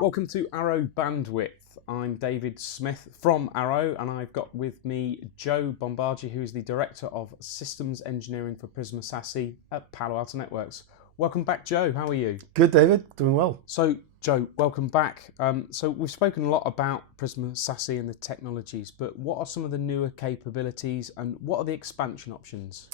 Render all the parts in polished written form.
Welcome to Arrow Bandwidth. I'm David Smith from Arrow, and I've got with me Joe Bombagi, who is the Director of Systems Engineering for Prisma SASE at Palo Alto Networks. Welcome back, Joe. How are you? Good, David. Doing well. So, Joe, welcome back. So we've spoken a lot about Prisma SASE and the technologies, but what are some of the newer capabilities and what are the expansion options?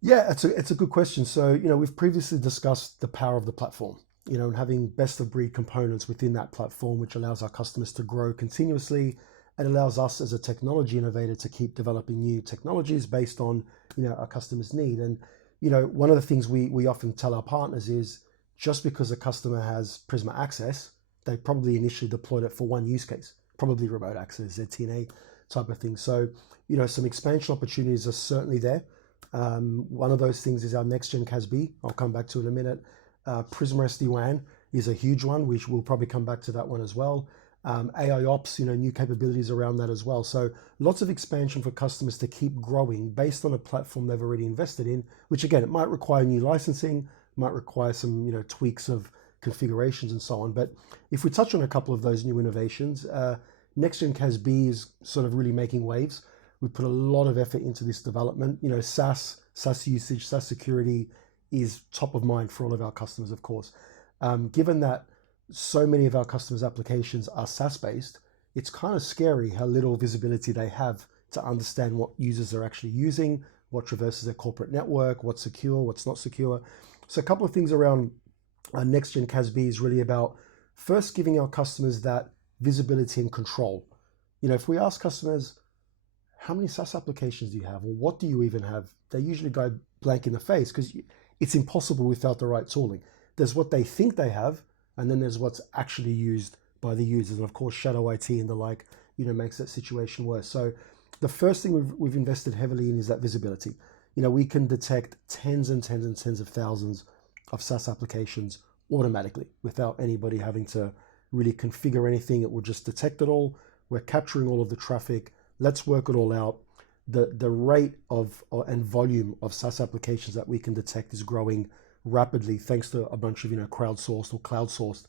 Yeah, it's a good question. So, we've previously discussed the power of the platform, and having best of breed components within that platform, which allows our customers to grow continuously and allows us as a technology innovator to keep developing new technologies based on, our customers' need. And, one of the things we often tell our partners is just because a customer has Prisma Access, they probably initially deployed it for one use case, probably remote access, ZTNA type of thing. So, some expansion opportunities are certainly there. One of those things is our next-gen CASB. I'll come back to it in a minute. Prisma SD-WAN is a huge one, which we'll probably come back to that one as well. AI Ops, new capabilities around that as well. So lots of expansion for customers to keep growing based on a platform they've already invested in, which again, it might require new licensing, might require some tweaks of configurations and so on. But if we touch on a couple of those new innovations, next-gen CASB is sort of really making waves. We put a lot of effort into this development. SaaS usage, SaaS security is top of mind for all of our customers, of course. Given that so many of our customers' applications are SaaS-based, it's kind of scary how little visibility they have to understand what users are actually using, what traverses their corporate network, what's secure, what's not secure. So a couple of things around next-gen CASB is really about first giving our customers that visibility and control. If we ask customers, how many SaaS applications do you have, or what do you even have? They usually go blank in the face because it's impossible without the right tooling. There's what they think they have, and then there's what's actually used by the users. And of course, shadow IT and the like, makes that situation worse. So the first thing we've invested heavily in is that visibility. We can detect tens and tens and tens of thousands of SaaS applications automatically without anybody having to really configure anything. It will just detect it all. We're capturing all of the traffic. Let's work it all out. The rate of and volume of SaaS applications that we can detect is growing rapidly thanks to a bunch of crowdsourced or cloud-sourced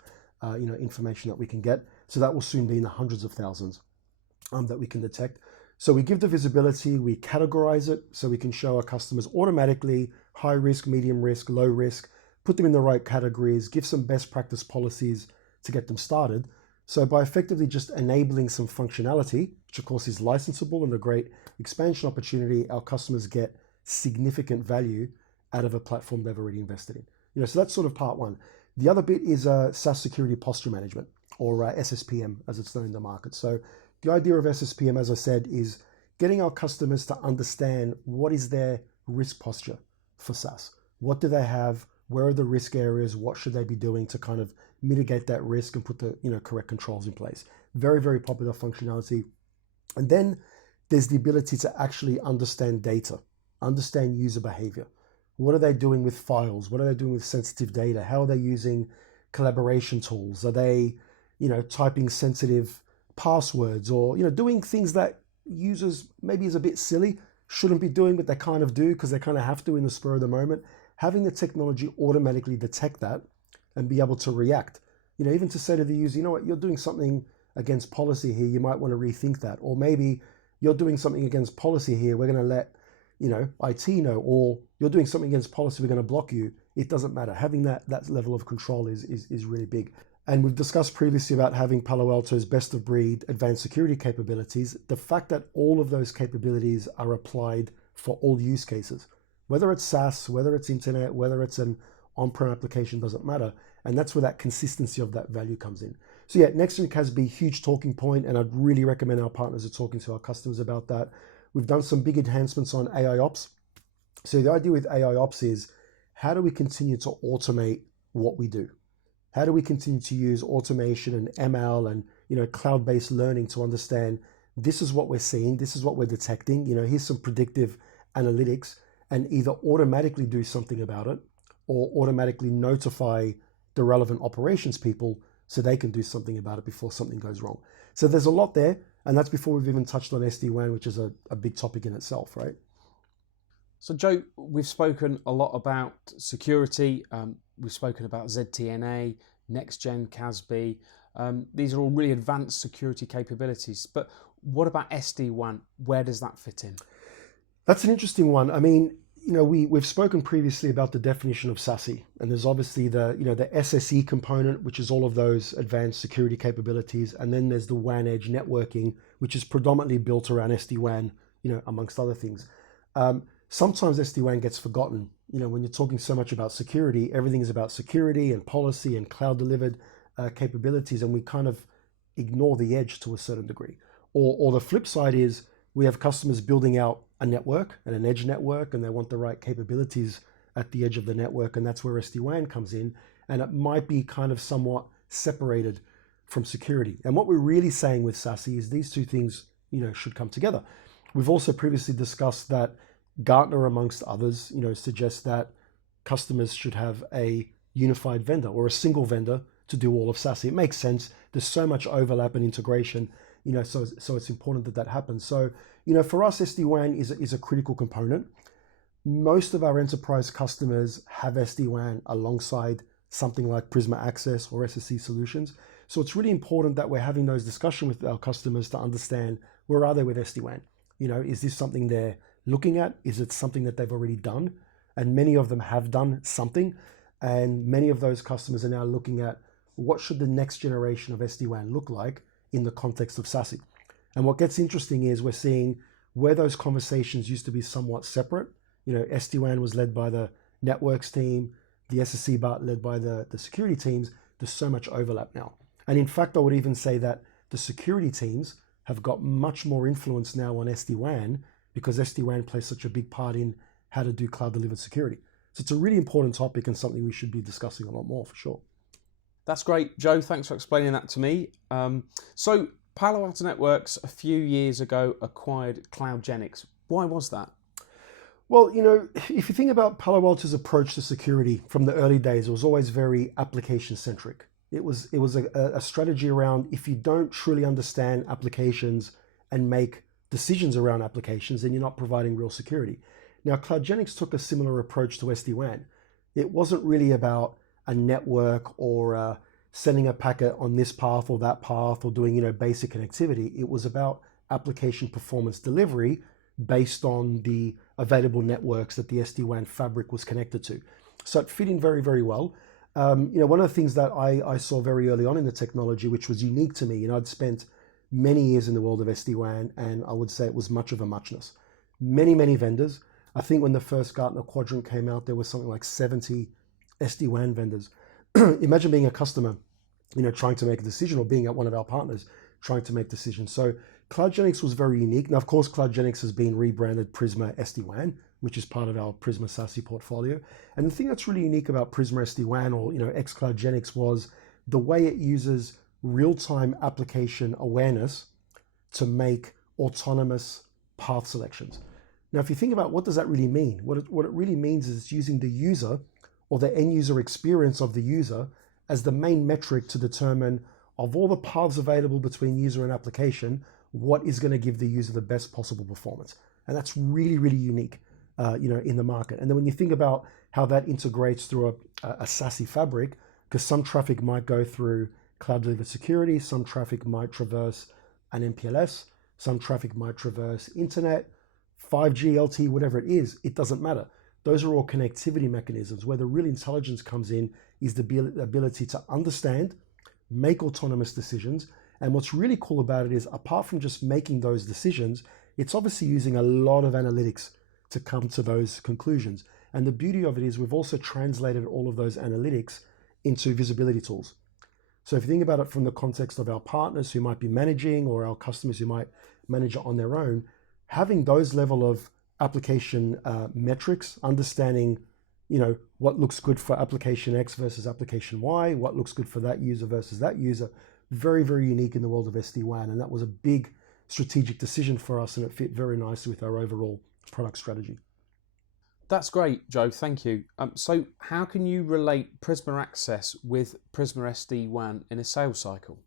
information that we can get. So that will soon be in the hundreds of thousands that we can detect. So we give the visibility, we categorize it so we can show our customers automatically high risk, medium risk, low risk, put them in the right categories, give some best practice policies to get them started. So by effectively just enabling some functionality, which of course is licensable and a great expansion opportunity, our customers get significant value out of a platform they've already invested in. So that's sort of part one. The other bit is SaaS security posture management, or SSPM as it's known in the market. So the idea of SSPM, as I said, is getting our customers to understand what is their risk posture for SaaS. What do they have? Where are the risk areas? What should they be doing to kind of mitigate that risk and put the correct controls in place? Very, very popular functionality. And then there's the ability to actually understand data, understand user behavior. What are they doing with files? What are they doing with sensitive data? How are they using collaboration tools? Are they, typing sensitive passwords or, doing things that users maybe is a bit silly, shouldn't be doing, but they kind of do because they kind of have to in the spur of the moment. Having the technology automatically detect that and be able to react, even to say to the user, you're doing something against policy here, you might want to rethink that. Or maybe you're doing something against policy here, we're going to let IT know, or you're doing something against policy, we're going to block you. It doesn't matter. Having that level of control is really big. And we've discussed previously about having Palo Alto's best of breed advanced security capabilities. The fact that all of those capabilities are applied for all use cases, whether it's SaaS, whether it's internet, whether it's an on-prem application, doesn't matter. And that's where that consistency of that value comes in. So yeah, next-gen CASB, huge talking point, and I'd really recommend our partners are talking to our customers about that. We've done some big enhancements on AI Ops. So the idea with AI Ops is, how do we continue to automate what we do? How do we continue to use automation and ML and cloud-based learning to understand this is what we're seeing, this is what we're detecting, here's some predictive analytics, and either automatically do something about it or automatically notify the relevant operations people so they can do something about it before something goes wrong. So there's a lot there, and that's before we've even touched on SD-WAN, which is a big topic in itself, right? So Joe, we've spoken a lot about security, we've spoken about ZTNA, next-gen CASB. These are all really advanced security capabilities. But what about SD-WAN? Where does that fit in? That's an interesting one. I mean, we've spoken previously about the definition of SASE, and there's obviously the SSE component, which is all of those advanced security capabilities, and then there's the WAN edge networking, which is predominantly built around SD-WAN, amongst other things. Sometimes SD-WAN gets forgotten. When you're talking so much about security, everything is about security and policy and cloud delivered capabilities, and we kind of ignore the edge to a certain degree. Or the flip side is we have customers building out a network and an edge network, and they want the right capabilities at the edge of the network, and that's where SD-WAN comes in, and it might be kind of somewhat separated from security. And what we're really saying with SASE is these two things, should come together. We've also previously discussed that Gartner, amongst others, suggests that customers should have a unified vendor or a single vendor to do all of SASE. It makes sense. There's so much overlap and integration, so it's important that that happens. So, for us, SD-WAN is a critical component. Most of our enterprise customers have SD-WAN alongside something like Prisma Access or SSE solutions. So it's really important that we're having those discussions with our customers to understand where are they with SD-WAN. Is this something they're looking at? Is it something that they've already done? And many of them have done something. And many of those customers are now looking at what should the next generation of SD-WAN look like in the context of SASE. And what gets interesting is we're seeing where those conversations used to be somewhat separate. SD-WAN was led by the networks team, the SSE part led by the security teams. There's so much overlap now. And in fact, I would even say that the security teams have got much more influence now on SD-WAN because SD-WAN plays such a big part in how to do cloud delivered security. So it's a really important topic and something we should be discussing a lot more for sure. That's great, Joe. Thanks for explaining that to me. So Palo Alto Networks a few years ago acquired CloudGenix. Why was that? Well, if you think about Palo Alto's approach to security from the early days, it was always very application centric. It was a strategy around if you don't truly understand applications and make decisions around applications, then you're not providing real security. Now, CloudGenix took a similar approach to SD-WAN. It wasn't really about a network or sending a packet on this path or that path or doing basic connectivity. It was about application performance delivery based on the available networks that the SD-WAN fabric was connected to. So it fit in very, very well. One of the things that I saw very early on in the technology, which was unique to me, I'd spent many years in the world of SD-WAN, and I would say it was much of a muchness. Many, many vendors. I think when the first Gartner quadrant came out, there was something like 70 SD-WAN vendors. Imagine being a customer, trying to make a decision, or being at one of our partners trying to make decisions. So CloudGenix was very unique. Now, of course, CloudGenix has been rebranded Prisma SD-WAN, which is part of our Prisma SASE portfolio. And the thing that's really unique about Prisma SD-WAN or ex-CloudGenix was the way it uses real-time application awareness to make autonomous path selections. Now, if you think about what does that really mean, what it really means is it's using the user or the end user experience of the user as the main metric to determine of all the paths available between user and application, what is going to give the user the best possible performance. And that's really, really unique, in the market. And then when you think about how that integrates through a SASE fabric, because some traffic might go through cloud delivered security, some traffic might traverse an MPLS, some traffic might traverse internet, 5G, LTE, whatever it is, it doesn't matter. Those are all connectivity mechanisms. Where the real intelligence comes in is the ability to understand, make autonomous decisions. And what's really cool about it is, apart from just making those decisions, it's obviously using a lot of analytics to come to those conclusions. And the beauty of it is we've also translated all of those analytics into visibility tools. So if you think about it from the context of our partners who might be managing, or our customers who might manage it on their own, having those level of application metrics, understanding, what looks good for application X versus application Y, what looks good for that user versus that user, very, very unique in the world of SD-WAN. And that was a big strategic decision for us, and it fit very nicely with our overall product strategy. That's great, Joe. Thank you. So how can you relate Prisma Access with Prisma SD-WAN in a sales cycle?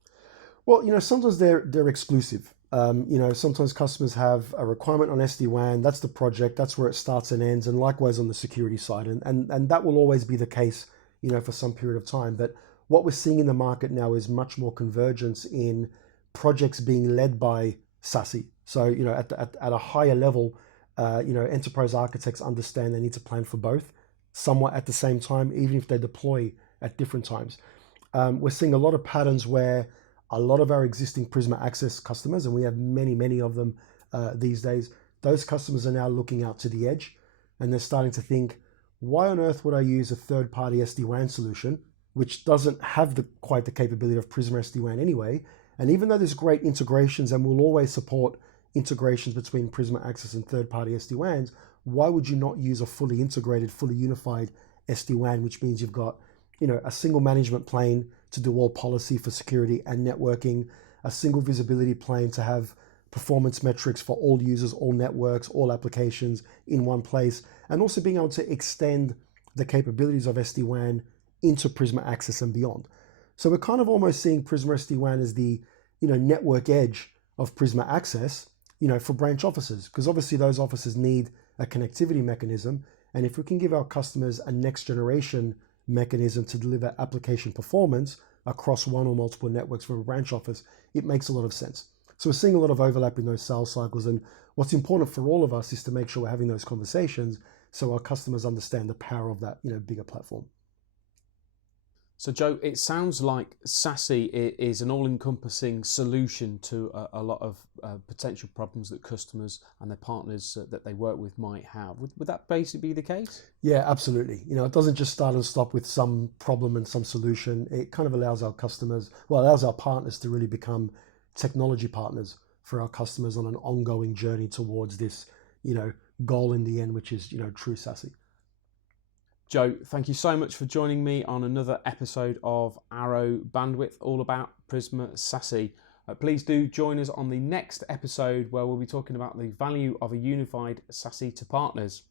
Well, sometimes they're exclusive. Sometimes customers have a requirement on SD-WAN. That's the project. That's where it starts and ends. And likewise on the security side. And that will always be the case, for some period of time. But what we're seeing in the market now is much more convergence in projects being led by SASE. So, at a higher level, enterprise architects understand they need to plan for both somewhat at the same time, even if they deploy at different times. We're seeing a lot of patterns where a lot of our existing Prisma Access customers, and we have many, many of them these days, those customers are now looking out to the edge, and they're starting to think, why on earth would I use a third-party SD-WAN solution, which doesn't have quite the capability of Prisma SD-WAN anyway? And even though there's great integrations and we'll always support integrations between Prisma Access and third-party SD-WANs, why would you not use a fully integrated, fully unified SD-WAN, which means you've got a single management plane to do all policy for security and networking, a single visibility plane to have performance metrics for all users, all networks, all applications in one place, and also being able to extend the capabilities of SD-WAN into Prisma Access and beyond. So we're kind of almost seeing Prisma SD-WAN as the network edge of Prisma Access, for branch offices, because obviously those offices need a connectivity mechanism, and if we can give our customers a next generation mechanism to deliver application performance across one or multiple networks from a branch office, it makes a lot of sense. So we're seeing a lot of overlap in those sales cycles, and what's important for all of us is to make sure we're having those conversations so our customers understand the power of that bigger platform. So Joe, it sounds like SASE is an all-encompassing solution to a lot of potential problems that customers and their partners that they work with might have. Would that basically be the case? Yeah, absolutely. It doesn't just start and stop with some problem and some solution. It kind of allows our partners to really become technology partners for our customers on an ongoing journey towards this, goal in the end, which is, true SASE. Joe, thank you so much for joining me on another episode of Arrow Bandwidth, all about Prisma SASE. Please do join us on the next episode where we'll be talking about the value of a unified SASE to partners.